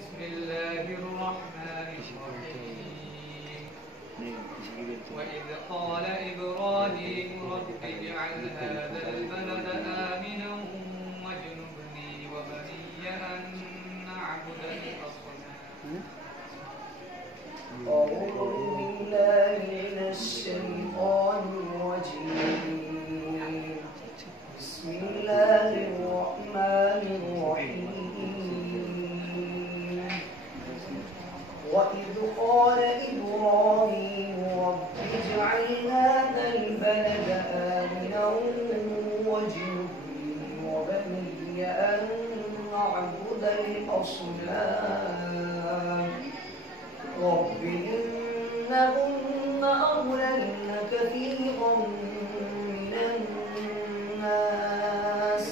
بسم الله الرحمن الرحيم. وإذ قال إبراهيم رب اجعل هذا البلد آمنا واجنبني وبني أن نعبد الأصنام. أعوذ بالله من الشيطان الرجيم. بسم الله الرحمن الرحيم. وإذ قال إبراهيم رب اجعل هذا البلد آمنا واجنبني وبني أن نعبد الأصنام. رب إنهن أضللن كثيرا من الناس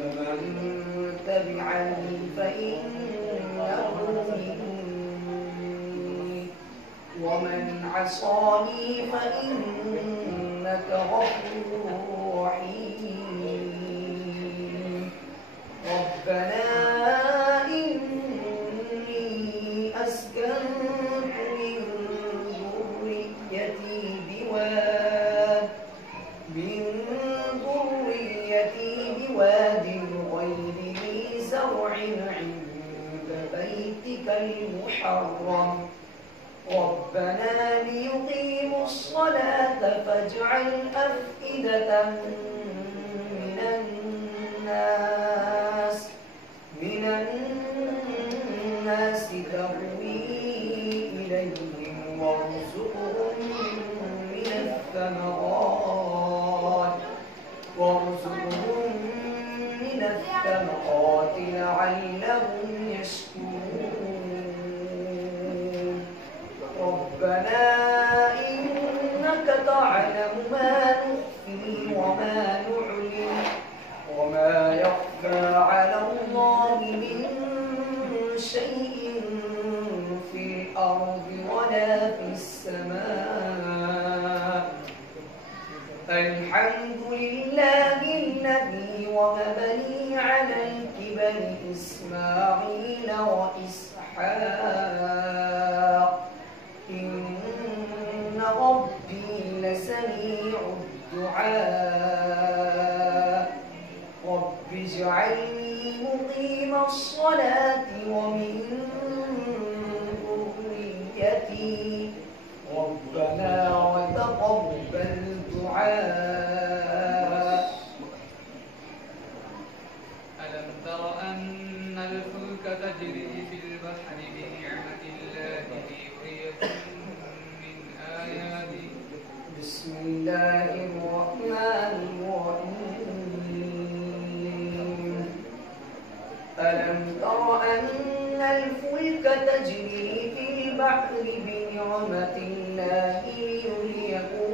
فمن تبعني فإنه مني ومن عصاني فإنك غفور رحيم. ربنا بواد غير ذي زرع عند بيتك المحرم ربنا ليقيموا الصلاة فاجعل أفئدة من الناس تهوي إليهم وارزقهم من الثمرات لعلهم يشكرون. ربنا إنك تعلم ما نخفي وما نعلن وما يخفى على الله من شيء في الأرض ولا في السماء. الحمد لله الذي وهب لي على الكبر إسماعيل وإسحاق إن ربي لسميع الدعاء. رب اجعلني مقيم الصلاة ومن ذريتي ربنا وتقبل دعاء. ألم تر أن الفلك تجري في البحر بنعمة الله ليريكم من آياته. بسم الله الرحمن الرحيم. ألم تر أن الفلك تجري في البحر بنعمة الله ليريكم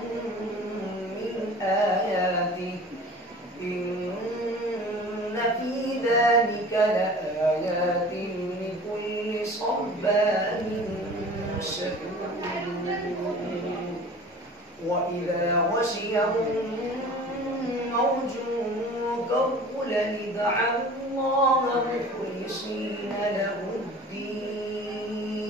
من آياته إن في ذلك لآيات لكل صبار شكور. وإذا غشيهم موج كالظلل دعوا الله مخلصين له الدين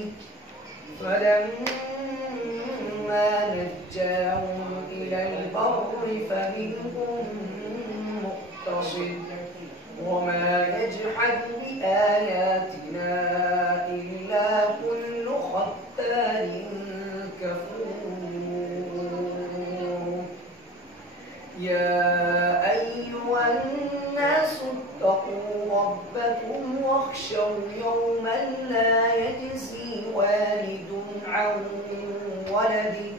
فلما نجاهم إلى البر فمنهم مقتصد وما يجحد بآياتنا إلا كل ختار كفور. يا أيها الناس اتقوا ربكم واخشوا يوما لا يجزي والد عن ولده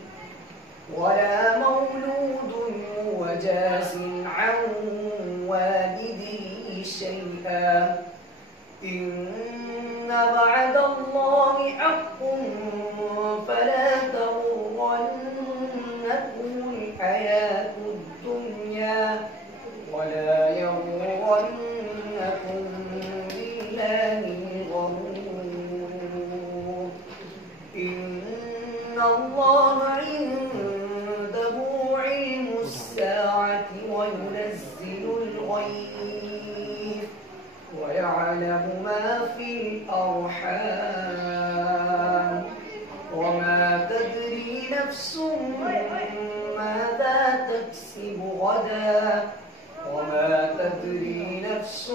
ولا مولود هو جاز عن والده شيئا إن بعد الله حق فلا تغرنكم الحياة الدنيا ولا يغرنكم بالله الغرور. إن الله عنده علم الساعة وينزل الغيث ويعلم ما في الأرحام وما تدري نفس ماذا تكسب غدا وما تدري نفس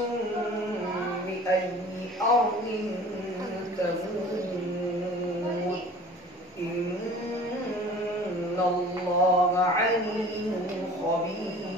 بأي أرض تموت إن الله عليم خبير